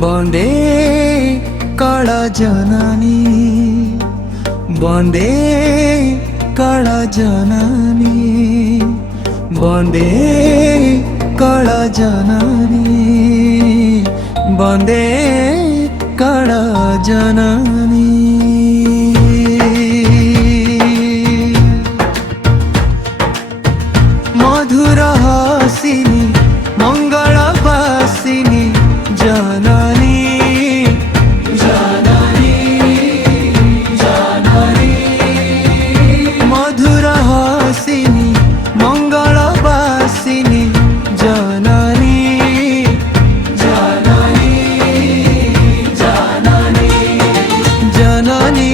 বন্দে কালা জননী, বন্দে কালা জননী, বন্দে কালা জননী, বন্দে কালা জননী। মধুর হাসিনী মঙ্গল বাসিনী জননী, জননী, জননী। মধুর হাসিনী মঙ্গল বাসিনী জননী, জননী, জননী, জননী,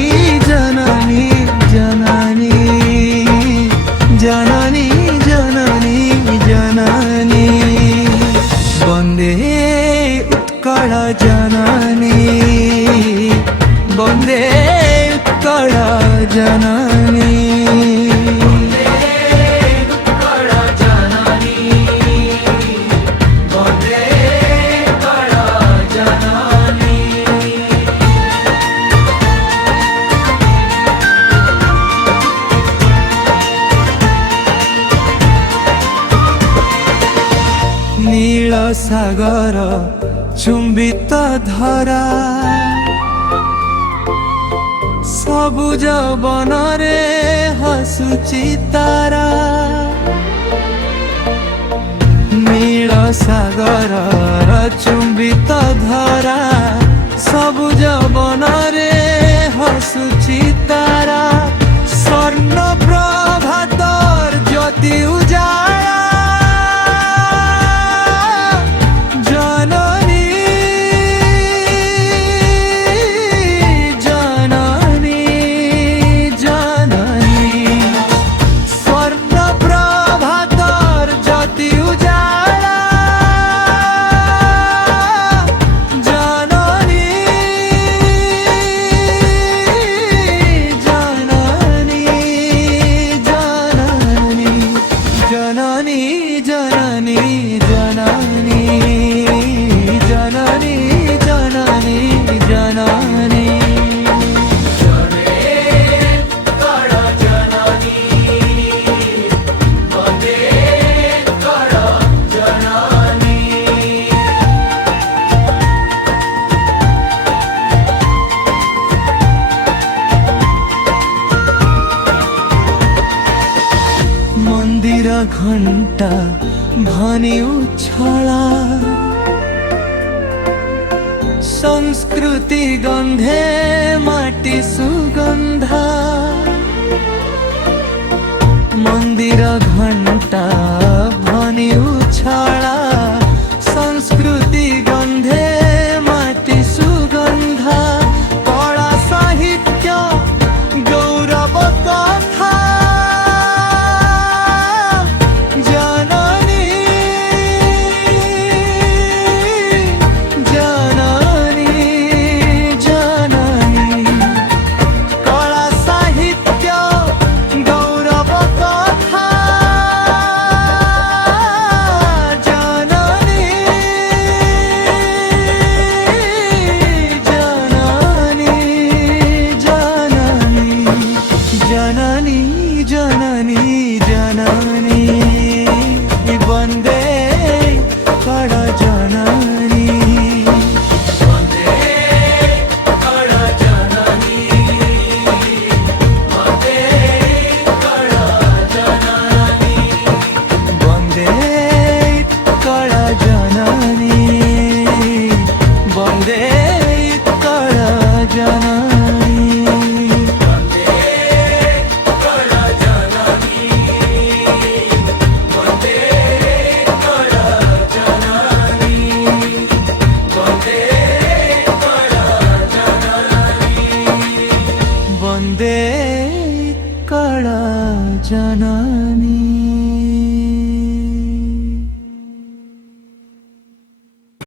জননী, জননী, জননী, জননী, জননী। বন্দে উৎকল জননী, বন্দে উৎকল জননী। নীল সাগর চুম্বিত ধরা, সবুজ বনরে হসুচি তারা। নীল সাগর চুম্বিত ধরা, সবুজ বনরে হসুচি তারা। স্বর্ণ প্রভাতর জ্যোতি উজাড়া, জননী, জননী, জননী, জননী, জননী, জননী। মন্দির ঘণ্টা ধ্বনি উচ্ছলা, সংস্কৃতি গন্ধে মাটি সুগন্ধা। মন্দির ঘণ্টা ধ্বনি উচ্ছলা, সংস্কৃতি গন্ধে মাটি সুগন্ধা। কলা সাহিত্য গৌরব কথা, জননী, জননী, জননী। বন্দে কল জননী, বন্দে কল জননী, বন্দে কল জননী, বন্দে কল জননী, বন্দে কল জননী। বন্দে কল জননী।